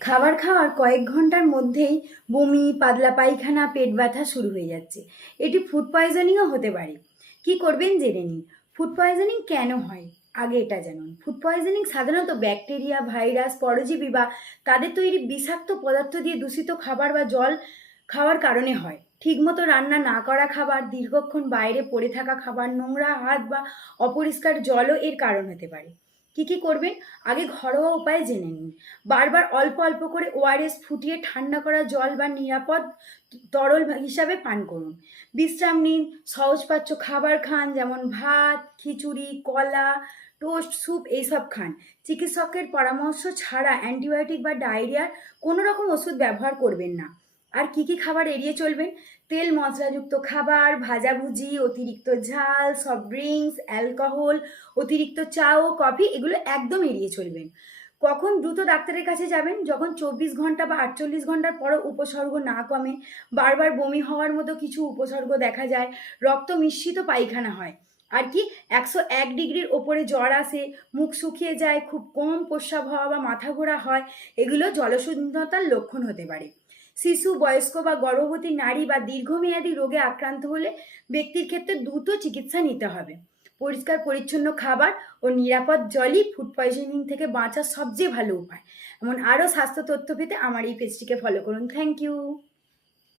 খাবার খাওয়ার কয়েক ঘন্টার মধ্যেই বমি, পাতলা পায়খানা, পেট ব্যথা শুরু হয়ে যাচ্ছে। এটি ফুড পয়জনিংও হতে পারে। কি করবেন জেনে নিন। ফুড পয়জনিং কেন হয়? আগে এটা জানুন। ফুড পয়জনিং সাধারণত ব্যাকটেরিয়া, ভাইরাস, পরজীবী বা তাদের তৈরি বিষাক্ত পদার্থ দিয়ে দূষিত খাবার বা জল খাওয়ার কারণে হয়। ঠিকমতো রান্না না করা খাবার, দীর্ঘক্ষণ বাইরে পড়ে থাকা খাবার, নোংরা হাত বা অপরিষ্কার জলও এর কারণ হতে পারে। কি করবেন? আগে ঘরোয়া উপায় জেনে নিন। বারবার অল্প অল্প করে ওআরএস ফুটিয়ে ঠান্ডা করা জল বা নিরাপদ তরল হিসাবে পান করুন। বিশ্রাম নিন, সহজপাচ্য খাবার খান, যেমন ভাত, খিচুড়ি, কলা, টোস্ট, স্যুপ এইসব খান। চিকিৎসকের পরামর্শ ছাড়া অ্যান্টিবায়োটিক বা ডায়রিয়ার কোনো রকম ওষুধ ব্যবহার করবেন না। আর কি খাবার এড়িয়ে চলবেন? তেল মশলাযুক্ত খাবার, ভাজাভুজি, অতিরিক্ত ঝাল, সফট ড্রিঙ্কস, অ্যালকোহল, অতিরিক্ত চা ও কফি এগুলো একদম এড়িয়ে চলবেন। কখন দ্রুত ডাক্তারের কাছে যাবেন? যখন ২৪ ঘন্টা বা ৪৮ ঘন্টার পরও উপসর্গ না কমে, বারবার বমি হওয়ার মতো কিছু উপসর্গ দেখা যায়, রক্ত মিশ্রিত পায়খানা হয়, আর ১০১ ডিগ্রির ওপরে জ্বর আসে, মুখ শুকিয়ে যায়, খুব কম প্রস্রাব হওয়া বা মাথা ঘোরা হয়, এগুলো জলশূন্যতার লক্ষণ হতে পারে। শিশু, বয়স্ক বা গর্ভবতী নারী বা দীর্ঘমেয়াদী রোগে আক্রান্ত হলে ব্যক্তির ক্ষেত্রে দ্রুত চিকিৎসা নিতে হবে। পরিষ্কার পরিচ্ছন্ন খাবার ও নিরাপদ জলই ফুড পয়জনিং থেকে বাঁচার সবচেয়ে ভালো উপায়। এমন আরও স্বাস্থ্য তথ্য পেতে আমার এই পেজটিকে ফলো করুন। Thank you.